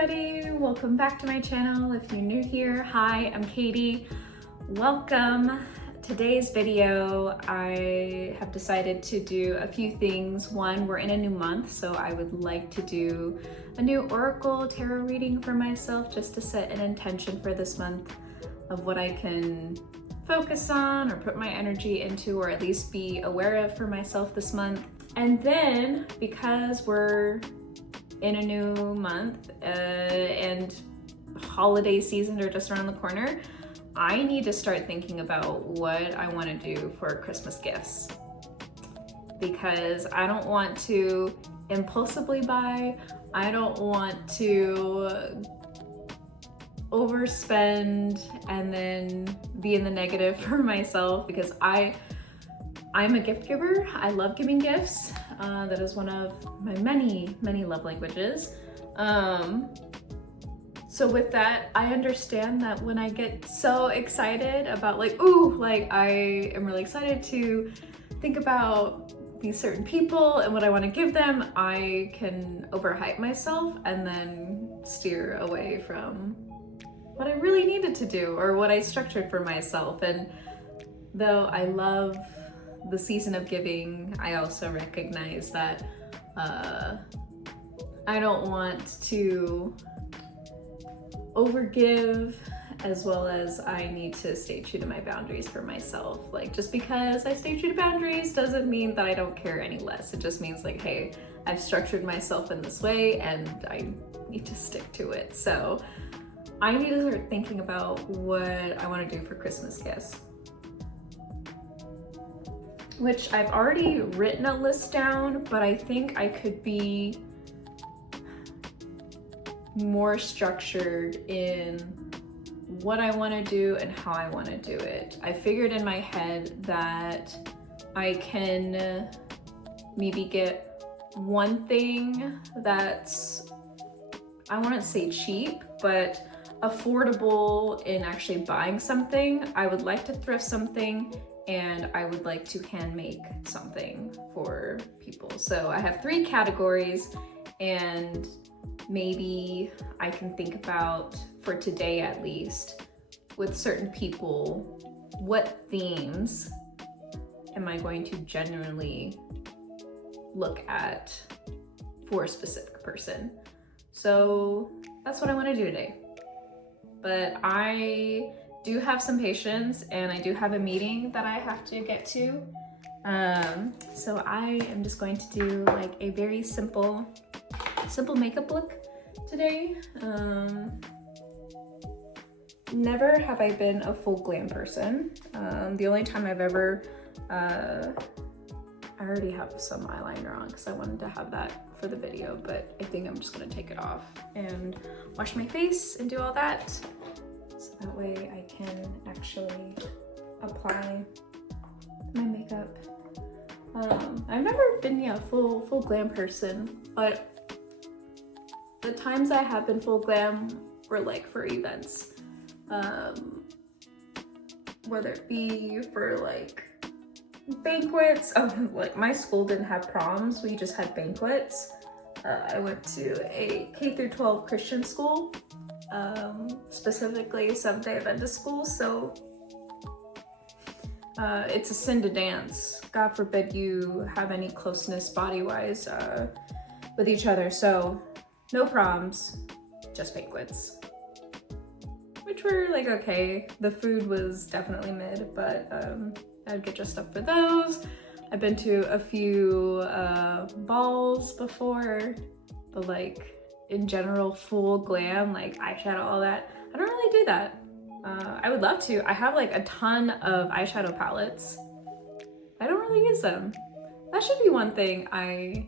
everybody, welcome back to my channel. If you're new here, hi, I'm Katie. Welcome. Today's video, I have decided to do a few things. One, we're in a new month, so I would like to do a new Oracle tarot reading for myself just to set an intention for this month of what I can focus on or put my energy into, or at least be aware of for myself this month. And then, because we're in a new month and holiday season are just around the corner, I need to start thinking about what I want to do for Christmas gifts, because I don't want to impulsively buy. I don't want to overspend and then be in the negative for myself, because I'm a gift giver. I love giving gifts. That is one of my many love languages. So with that, I understand that when I get so excited about I am really excited to think about these certain people and what I want to give them, I can overhype myself and then steer away from what I really needed to do or what I structured for myself. And though I love the season of giving, I also recognize that I don't want to overgive, as well as I need to stay true to my boundaries for myself. Like, just because I stay true to boundaries doesn't mean that I don't care any less. It just means like, hey, I've structured myself in this way and I need to stick to it. So I need to start thinking about what I want to do for Christmas gifts, which I've already written a list down, but I think I could be more structured in what I want to do and how I want to do it. I figured in my head that I can maybe get one thing that's, I wouldn't say cheap, but affordable in actually buying something. I would like to thrift something, and I would like to hand make something for people. So I have 3 categories, and maybe I can think about, for today at least, with certain people, what themes am I going to genuinely look at for a specific person. So that's what I want to do today. But I do have some patience, and I do have a meeting that I have to get to. So I am just going to do like a very simple makeup look today. Never have I been a full glam person. The only time I've ever, I already have some eyeliner on because I wanted to have that for the video, but I think I'm just gonna take it off and wash my face and do all that. So that way I can actually apply my makeup. I've never been a full glam person, but the times I have been full glam were like for events. Whether it be for like banquets. Like my school didn't have proms, we just had banquets. I went to a K-12 Christian school, specifically Seventh-day Adventist school, so it's a sin to dance. God forbid you have any closeness body-wise with each other. So no proms, just banquets, which were like okay. The food was definitely mid, but I'd get dressed up for those. I've been to a few balls before, but like in general, full glam, like eyeshadow, all that, I don't really do that. I would love to. I have like a ton of eyeshadow palettes. I don't really use them. That should be one thing I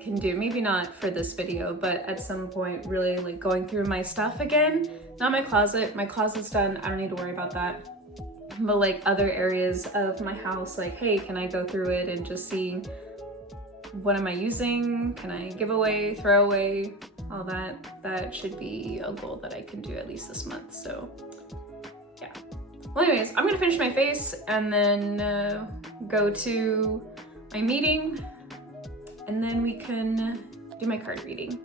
can do. Maybe not for this video, but at some point really like going through my stuff again. Not my closet. My closet's done. I don't need to worry about that. But like other areas of my house, like, hey, can I go through it and just see what am I using? Can I give away, throw away, all that? That should be a goal that I can do at least this month. So yeah. Well, anyways, I'm gonna finish my face and then go to my meeting, and then we can do my card reading.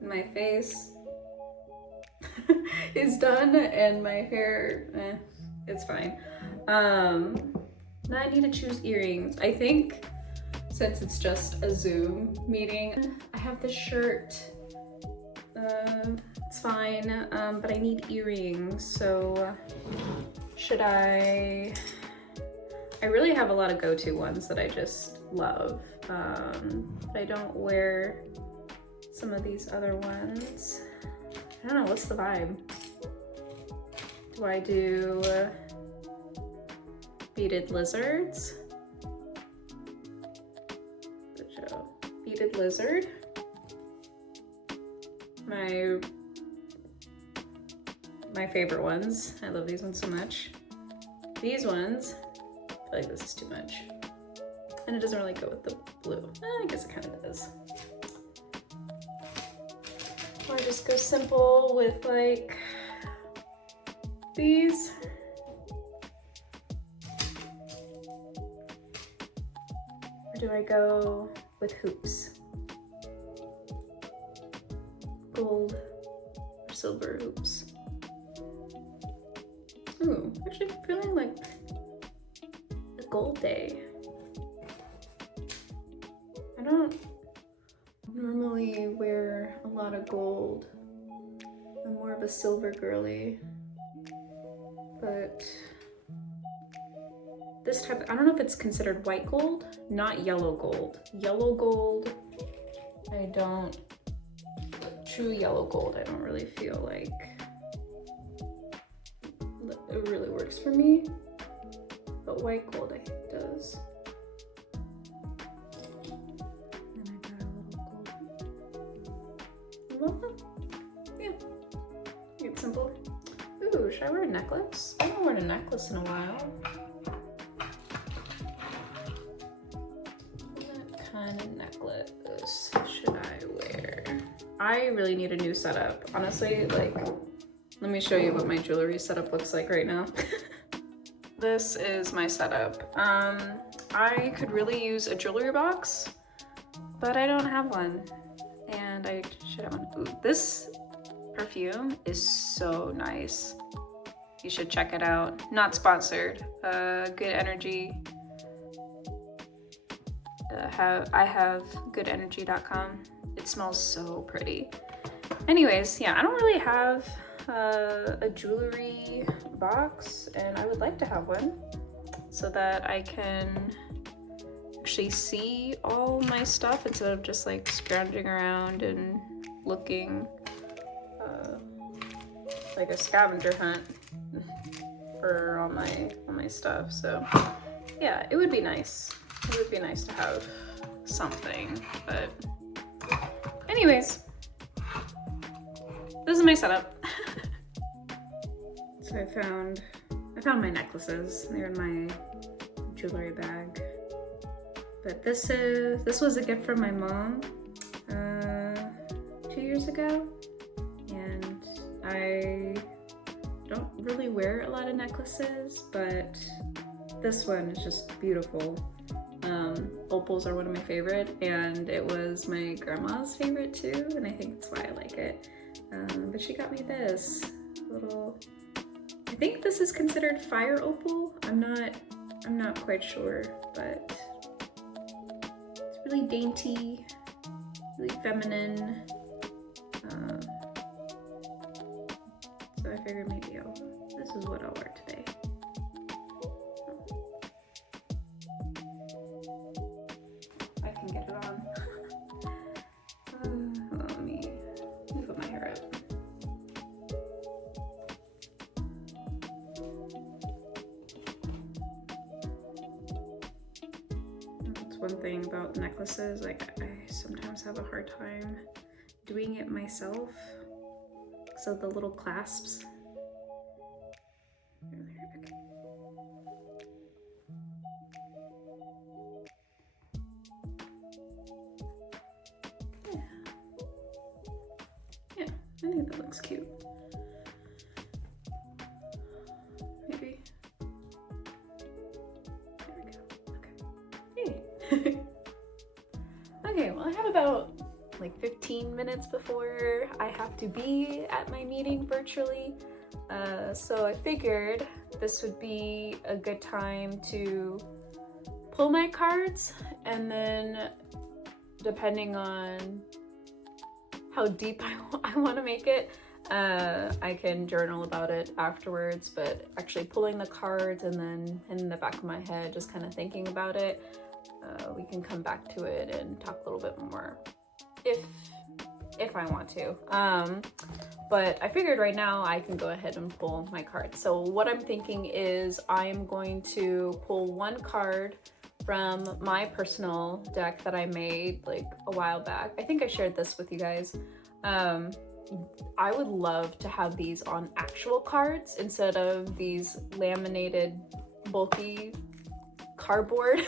My face is done and my hair, it's fine. Now I need to choose earrings. I think since it's just a Zoom meeting, I have this shirt. It's fine, but I need earrings. So should I really have a lot of go-to ones that I just love. But I don't wear some of these other ones. I don't know, what's the vibe? Do I do beaded lizards? Beaded lizard. My favorite ones. I love these ones so much. These ones, I feel like this is too much. And it doesn't really go with the blue. I guess it kind of does. Or just go simple with like these. Or do I go with hoops? Gold or silver hoops. Ooh, actually feeling like a gold day. I don't normally wear a lot of gold. I'm more of a silver girly. But this type, I don't know if it's considered white gold, not yellow gold. Yellow gold, I don't, true yellow gold, I don't really feel like it really works for me. But white gold, I think does. Yeah, it's simple. Ooh, should I wear a necklace? I haven't worn a necklace in a while. What kind of necklace should I wear? I really need a new setup. Honestly, like, let me show you what my jewelry setup looks like right now. This is my setup. I could really use a jewelry box, but I don't have one. And I should have one. Ooh, this perfume is so nice. You should check it out. Not sponsored. Good Energy. I have goodenergy.com. It smells so pretty. Anyways, yeah, I don't really have a jewelry box, and I would like to have one so that I can actually see all my stuff instead of just like scrounging around and looking like a scavenger hunt for all my stuff. So yeah, it would be nice. It would be nice to have something. But anyways, this is my setup. So I found my necklaces. They're in my jewelry bag. But this was a gift from my mom 2 years ago, and I don't really wear a lot of necklaces, but This one is just beautiful. Opals are one of my favorite, and it was my grandma's favorite too, and I think that's why I like it. But she got me this little, I think this is considered fire opal. I'm not quite sure, but it's really dainty, really feminine. So I figured maybe this is what I'll wear today. I can get it on. Let me put my hair up. That's one thing about necklaces, like I sometimes have a hard time doing it myself. So the little clasps. Okay. Yeah, I think that looks cute. Maybe. There we go. Okay. Hey. Okay, well I have about like 15 minutes before I have to be at my meeting virtually. So I figured this would be a good time to pull my cards, and then depending on how deep I want to make it, I can journal about it afterwards. But actually pulling the cards and then in the back of my head just kind of thinking about it, we can come back to it and talk a little bit more if I want to. But I figured right now I can go ahead and pull my cards. So what I'm thinking is I'm going to pull one card from my personal deck that I made like a while back. I think I shared this with you guys. I would love to have these on actual cards instead of these laminated, bulky cardboard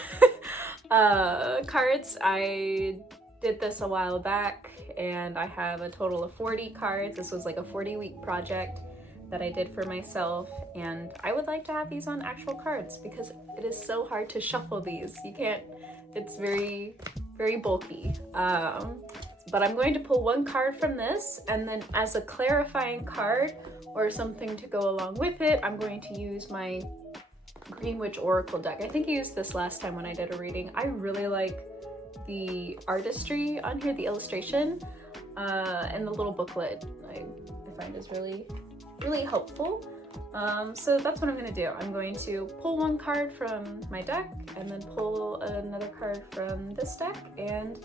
cards. I did this a while back and I have a total of 40 cards. This was like a 40-week project that I did for myself, and I would like to have these on actual cards because it is so hard to shuffle these. You can't, it's very, very bulky. But I'm going to pull one card from this, and then as a clarifying card or something to go along with it, I'm going to use my Green Witch Oracle deck. I think I used this last time when I did a reading. I really like the artistry on here, the illustration, and the little booklet I find is really, really helpful. So that's what I'm gonna do. I'm going to pull one card from my deck and then pull another card from this deck, and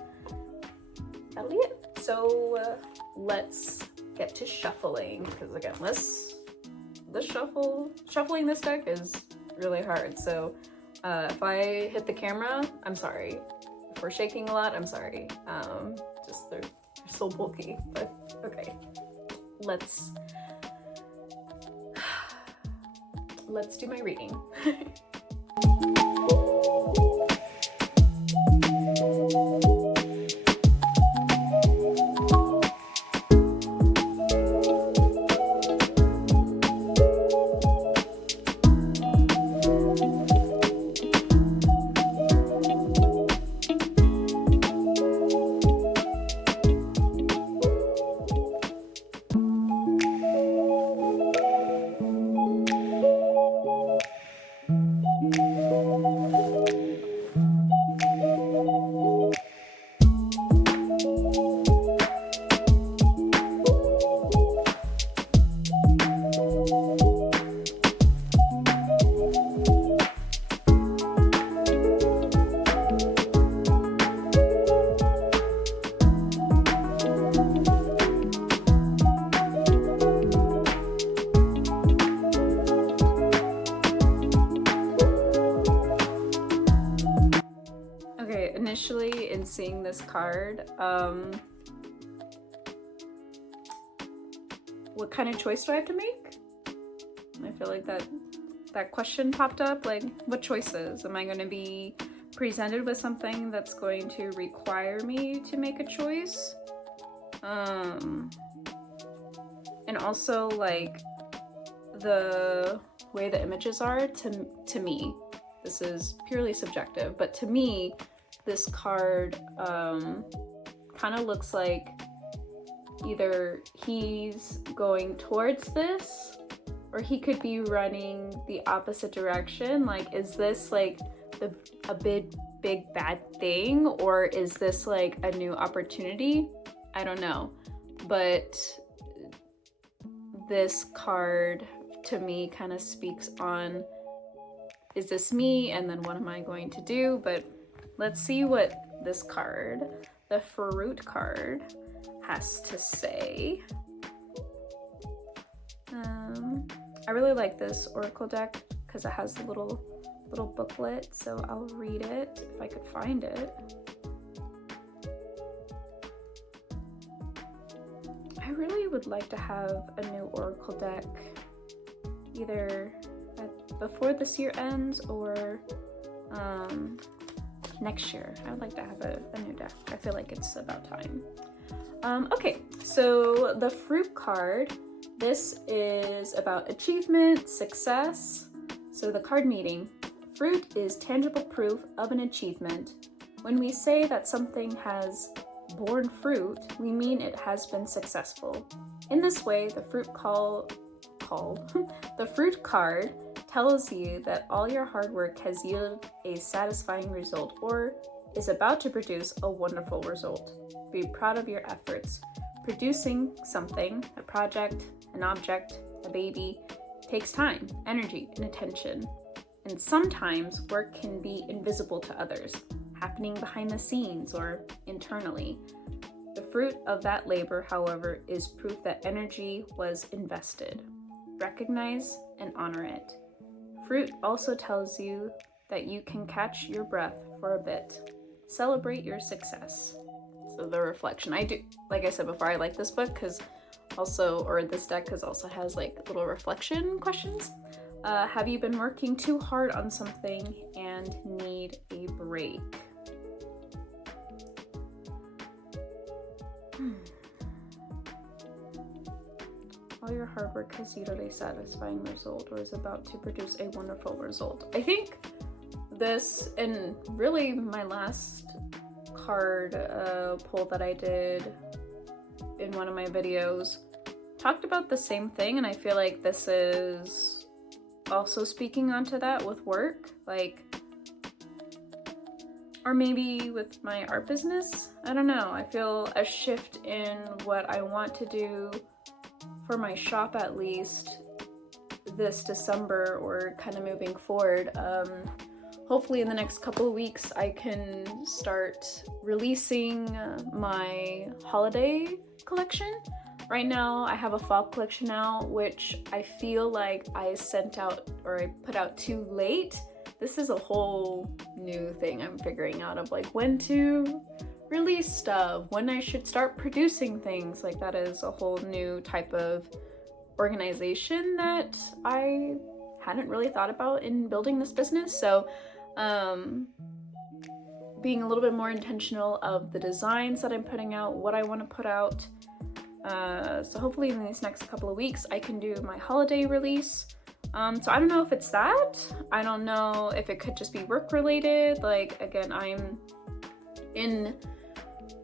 that'll be it. So let's get to shuffling, because again, shuffling this deck is really hard. So if I hit the camera, I'm sorry. If we're shaking a lot, I'm sorry. Just they're so bulky, but okay. Let's do my reading. Okay, initially in seeing this card, what kind of choice do I have to make? I feel like that question popped up, like what choices? Am I going to be presented with something that's going to require me to make a choice? And also like the way the images are to me, This is purely subjective, but to me, this card kind of looks like either he's going towards this, or he could be running the opposite direction. Like, is this like a big bad thing, or is this like a new opportunity? I don't know, but this card to me kind of speaks on, is this me, and then what am I going to do? But let's see what this card, the Fruit card, has to say. I really like this Oracle deck because it has the little booklet, so I'll read it if I could find it. I really would like to have a new Oracle deck either before this year ends or next year. I would like to have a new deck. I feel like it's about time. Okay, so the Fruit card, this is about achievement, success. So the card meaning: fruit is tangible proof of an achievement. When we say that something has borne fruit, we mean it has been successful. In this way, the fruit the Fruit card tells you that all your hard work has yielded a satisfying result, or is about to produce a wonderful result. Be proud of your efforts. Producing something, a project, an object, a baby, takes time, energy, and attention. And sometimes work can be invisible to others, happening behind the scenes or internally. The fruit of that labor, however, is proof that energy was invested. Recognize and honor it. Fruit also tells you that you can catch your breath for a bit. Celebrate your success. So the reflection. I do, like I said before, I like this book because this deck because also has like little reflection questions. Have you been working too hard on something and need a break? All your hard work has yielded a satisfying result, or is about to produce a wonderful result. I think this, and really my last card pull that I did in one of my videos, talked about the same thing, and I feel like this is also speaking onto that with work, like, or maybe with my art business. I don't know. I feel a shift in what I want to do for my shop, at least this December, or kind of moving forward. Hopefully in the next couple of weeks I can start releasing my holiday collection. Right now I have a fall collection out, which I feel like I sent out, or I put out too late. This is a whole new thing I'm figuring out of like when to release stuff, when I should start producing things. Like, that is a whole new type of organization that I hadn't really thought about in building this business. So being a little bit more intentional of the designs that I'm putting out, what I want to put out. So hopefully in these next couple of weeks I can do my holiday release. So I don't know if it's that. I don't know if it could just be work related. Like, again, I'm in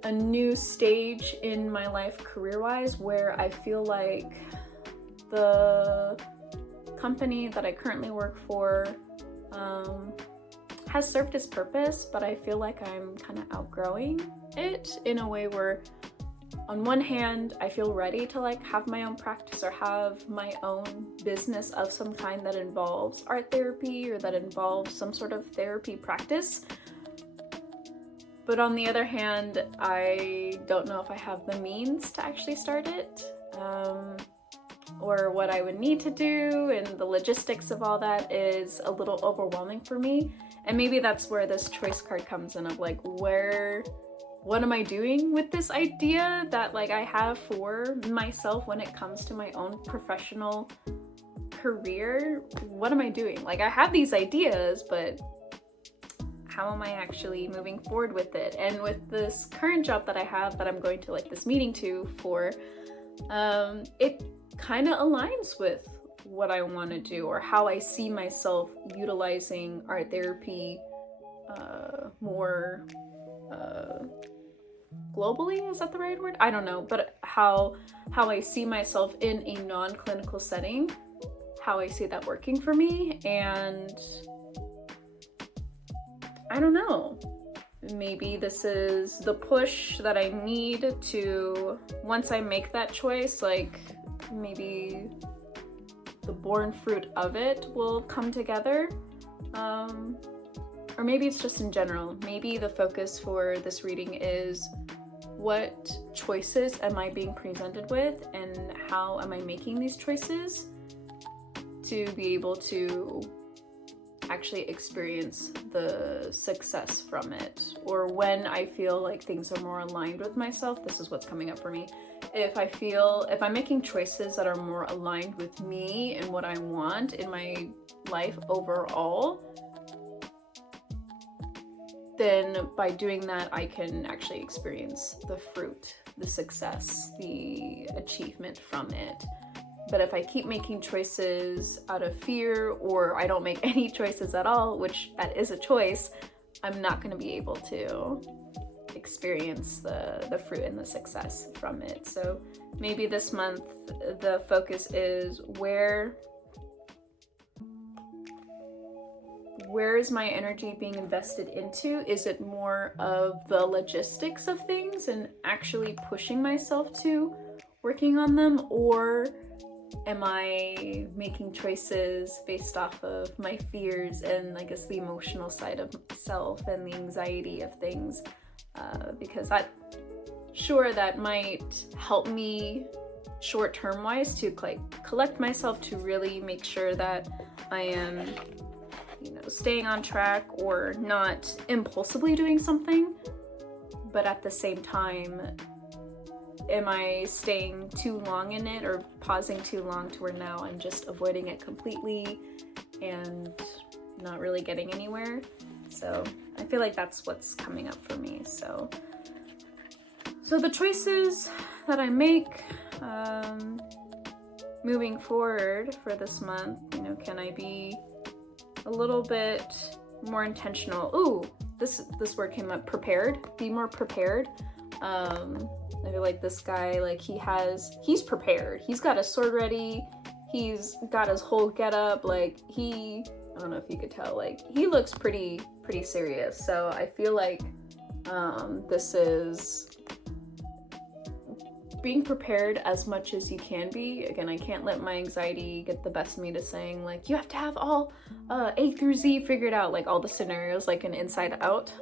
a new stage in my life career-wise where I feel like the company that I currently work for has served its purpose, but I feel like I'm kind of outgrowing it in a way where, on one hand, I feel ready to like have my own practice or have my own business of some kind that involves art therapy or that involves some sort of therapy practice. But on the other hand, I don't know if I have the means to actually start it, or what I would need to do, and the logistics of all that is a little overwhelming for me. And maybe that's where this choice card comes in, of like, what am I doing with this idea that like I have for myself when it comes to my own professional career? What am I doing? Like, I have these ideas, but how am I actually moving forward with it? And with this current job that I have, that I'm going to like this meeting to for, it kind of aligns with what I want to do, or how I see myself utilizing art therapy more globally. Is that the right word? I don't know, but how I see myself in a non-clinical setting, how I see that working for me. And I don't know, maybe this is the push that I need to, once I make that choice, like maybe the born fruit of it will come together. Or maybe it's just in general. Maybe the focus for this reading is, what choices am I being presented with, and how am I making these choices to be able to actually experience the success from it. Or when I feel like things are more aligned with myself, this is what's coming up for me. If I'm making choices that are more aligned with me and what I want in my life overall, then by doing that, I can actually experience the fruit, the success, the achievement from it. But if I keep making choices out of fear, or I don't make any choices at all, which that is a choice, I'm not going to be able to experience the fruit and the success from it. So maybe this month the focus is, where is my energy being invested into? Is it more of the logistics of things and actually pushing myself to working on them, or am I making choices based off of my fears and, I guess, the emotional side of myself and the anxiety of things? Because that might help me short-term wise to collect myself, to really make sure that I am, staying on track or not impulsively doing something. But at the same time, am I staying too long in it, or pausing too long to where now I'm just avoiding it completely and not really getting anywhere? So I feel like that's what's coming up for me. So the choices that I make moving forward for this month, can I be a little bit more intentional? Ooh, this word came up, prepared. Be more prepared. I feel like this guy, he's prepared. He's got a sword ready. He's got his whole getup. I don't know if you could tell, he looks pretty serious. So I feel like this is being prepared as much as you can be. Again, I can't let my anxiety get the best of me to saying, you have to have all A through Z figured out, all the scenarios, an Inside Out.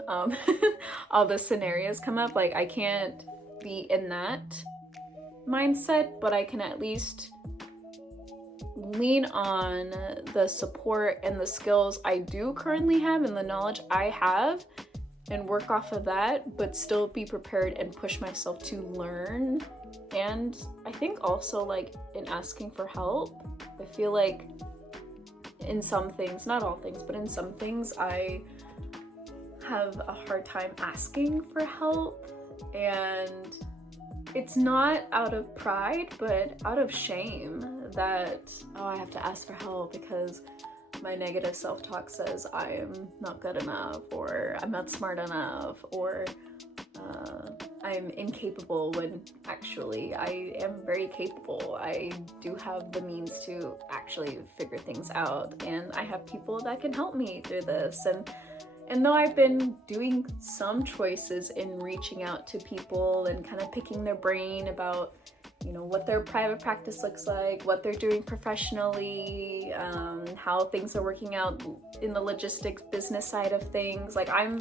All the scenarios come up. I can't be in that mindset, but I can at least lean on the support and the skills I do currently have and the knowledge I have, and work off of that, but still be prepared and push myself to learn. And I think also in asking for help, I feel like in some things, not all things, but in some things I have a hard time asking for help. And it's not out of pride, but out of shame that, I have to ask for help because my negative self-talk says I'm not good enough, or I'm not smart enough, or I'm incapable, when actually I am very capable. I do have the means to actually figure things out, and I have people that can help me through this. And though I've been doing some choices in reaching out to people and kind of picking their brain about, what their private practice looks like, what they're doing professionally, how things are working out in the logistics business side of things, I'm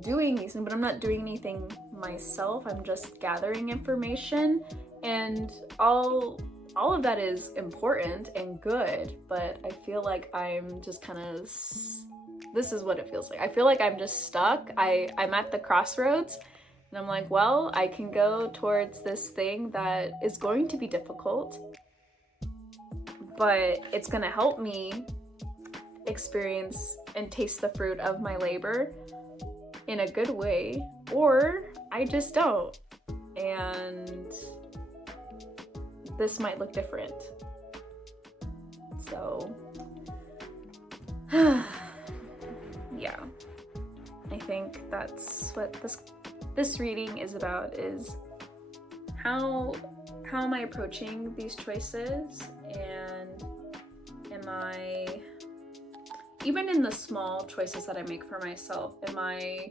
doing these things, but I'm not doing anything myself. I'm just gathering information, and all of that is important and good, but I feel like I'm just kind of, this is what it feels like. I feel like I'm just stuck. I'm at the crossroads, and I'm like, well, I can go towards this thing that is going to be difficult, but it's going to help me experience and taste the fruit of my labor in a good way, or I just don't. And this might look different. So, yeah, I think that's what this reading is about, is how am I approaching these choices, and am I, even in the small choices that I make for myself, am I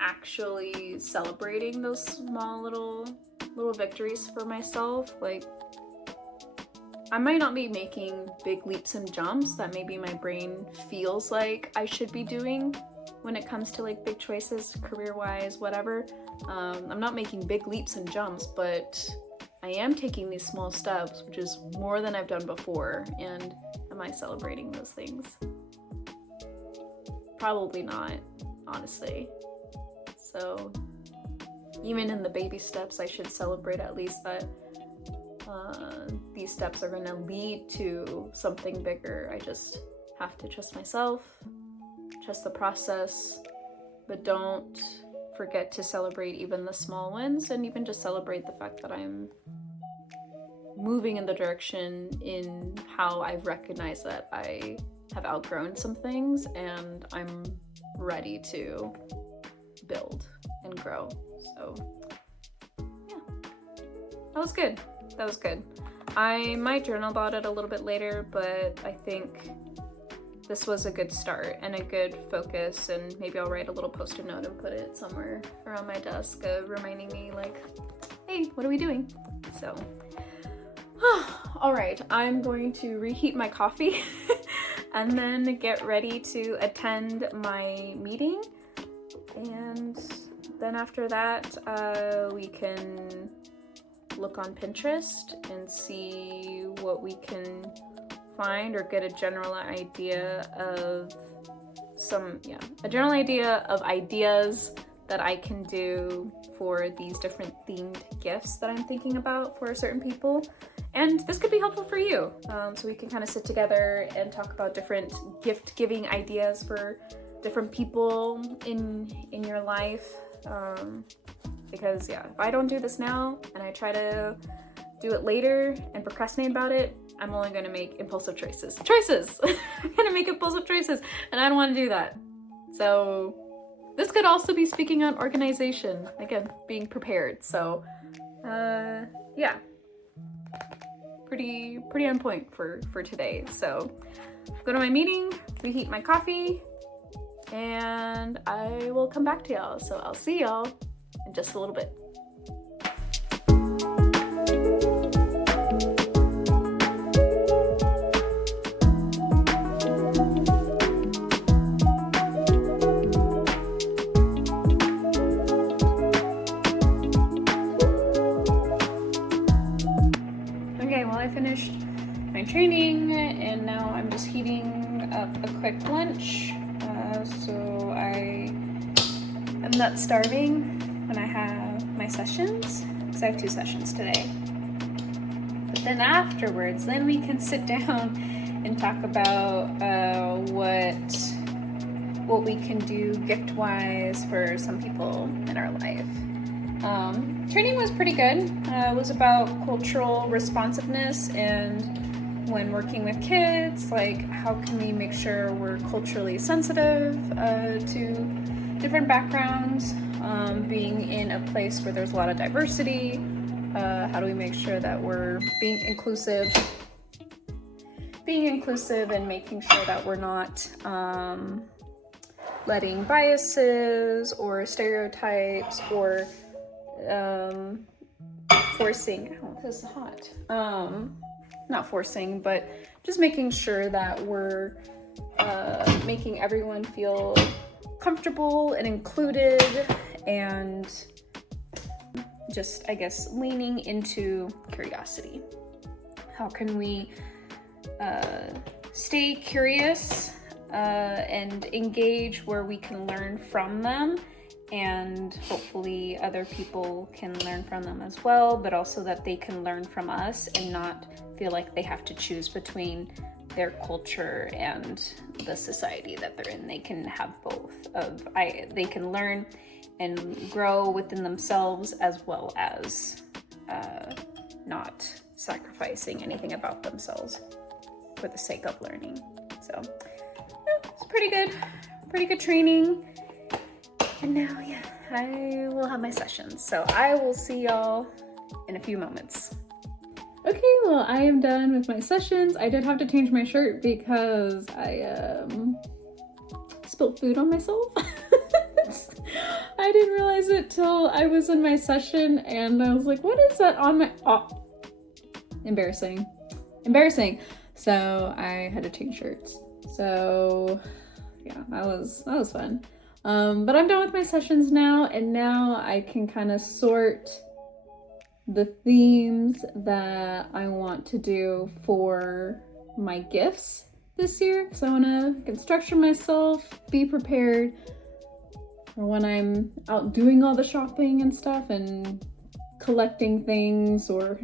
actually celebrating those small little victories for myself? Like, I might not be making big leaps and jumps that maybe my brain feels like I should be doing when it comes to like big choices, career-wise, whatever. I'm not making big leaps and jumps, but I am taking these small steps, which is more than I've done before. And am I celebrating those things? Probably not, honestly. So even in the baby steps, I should celebrate at least that these steps are going to lead to something bigger. I just have to trust myself, trust the process, but don't forget to celebrate even the small wins, and even just celebrate the fact that I'm moving in the direction in how I've recognized that I have outgrown some things and I'm ready to build and grow. So yeah, that was good. I might journal about it a little bit later, but I think this was a good start and a good focus, and maybe I'll write a little post-it note and put it somewhere around my desk, reminding me like, hey, what are we doing? So, all right, I'm going to reheat my coffee and then get ready to attend my meeting. And then after that, we can look on Pinterest and see what we can find, or get a general idea of ideas that I can do for these different themed gifts that I'm thinking about for certain people. And this could be helpful for you. So we can kind of sit together and talk about different gift giving ideas for different people in your life. Because yeah, if I don't do this now and I try to do it later and procrastinate about it, I'm only going to make impulsive choices. I'm going to make impulsive choices, and I don't want to do that. So this could also be speaking on organization, again, being prepared. So yeah, pretty on point for today. So go to my meeting, reheat my coffee, and I will come back to y'all. So I'll see y'all in just a little bit. Okay, well, I finished my training and now I'm just heating up a quick lunch. So I am not starving when I have my sessions, because I have 2 sessions today. But then afterwards, then we can sit down and talk about what we can do gift-wise for some people in our life. Training was pretty good. It was about cultural responsiveness, and when working with kids, like how can we make sure we're culturally sensitive to different backgrounds, being in a place where there's a lot of diversity. How do we make sure that we're being inclusive and making sure that we're not letting biases or stereotypes or forcing, oh, this is hot. Not forcing, but just making sure that we're making everyone feel comfortable and included, and just, I guess, leaning into curiosity. How can we stay curious and engage where we can learn from them, and hopefully other people can learn from them as well, but also that they can learn from us and not feel like they have to choose between their culture and the society that they're in. They can have both. They can learn and grow within themselves, as well as not sacrificing anything about themselves. for the sake of learning. So yeah, it's pretty good training. And now, yeah, I will have my sessions. So I will see y'all in a few moments. Okay, well, I am done with my sessions. I did have to change my shirt because I spilled food on myself. I didn't realize it till I was in my session and I was like, what is that on my, oh, embarrassing. So I had to change shirts. So yeah, that was fun. But I'm done with my sessions now, and now I can kind of sort the themes that I want to do for my gifts this year, because I want to structure myself, be prepared for when I'm out doing all the shopping and stuff and collecting things or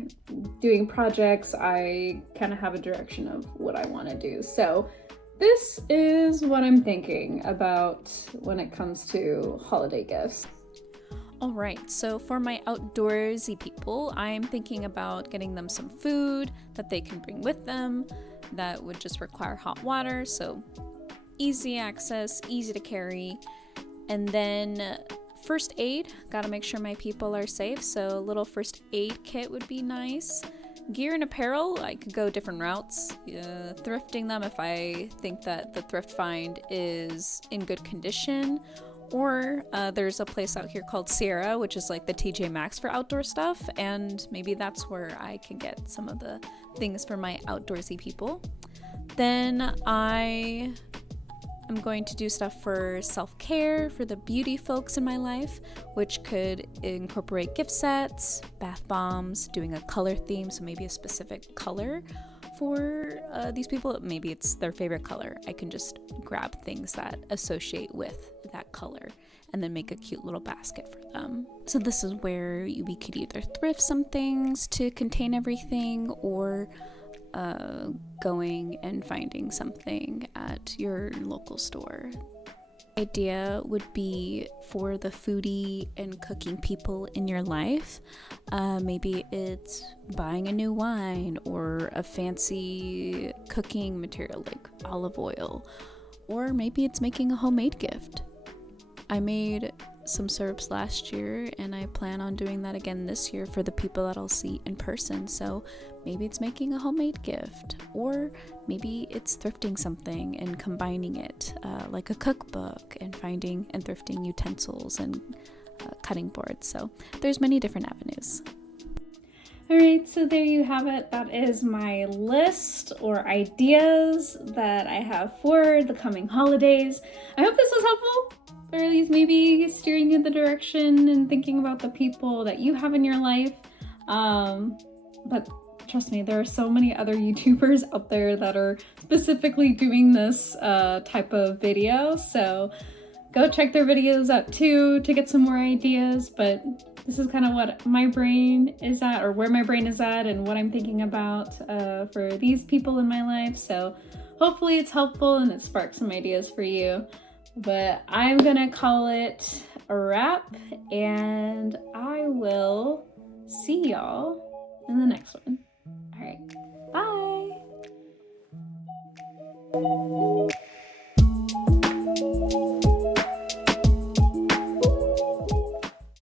doing projects. I kind of have a direction of what I want to do. So this is what I'm thinking about when it comes to holiday gifts. All right, so for my outdoorsy people, I'm thinking about getting them some food that they can bring with them that would just require hot water, so easy access, easy to carry. And then first aid, gotta make sure my people are safe, so a little first aid kit would be nice. Gear and apparel, I could go different routes, thrifting them if I think that the thrift find is in good condition, or there's a place out here called Sierra, which is like the TJ Maxx for outdoor stuff, and maybe that's where I can get some of the things for my outdoorsy people. Then I'm going to do stuff for self-care for the beauty folks in my life, which could incorporate gift sets, bath bombs, doing a color theme, so maybe a specific color for these people. Maybe it's their favorite color. I can just grab things that associate with that color and then make a cute little basket for them. So this is where we could either thrift some things to contain everything, or going and finding something at your local store. Idea would be for the foodie and cooking people in your life. Maybe it's buying a new wine or a fancy cooking material like olive oil, or maybe it's making a homemade gift. I made some syrups last year and I plan on doing that again this year for the people that I'll see in person. So maybe it's making a homemade gift, or maybe it's thrifting something and combining it, like a cookbook, and finding and thrifting utensils and cutting boards. So there's many different avenues. All right, so there you have it. That is my list or ideas that I have for the coming holidays. I hope this was helpful, or at least maybe steering you in the direction and thinking about the people that you have in your life. But trust me, there are so many other YouTubers out there that are specifically doing this type of video. So go check their videos out too to get some more ideas. But this is kind of what my brain is at, or where my brain is at, and what I'm thinking about for these people in my life. So hopefully it's helpful and it sparks some ideas for you. But I'm gonna call it a wrap, and I will see y'all in the next one. All right.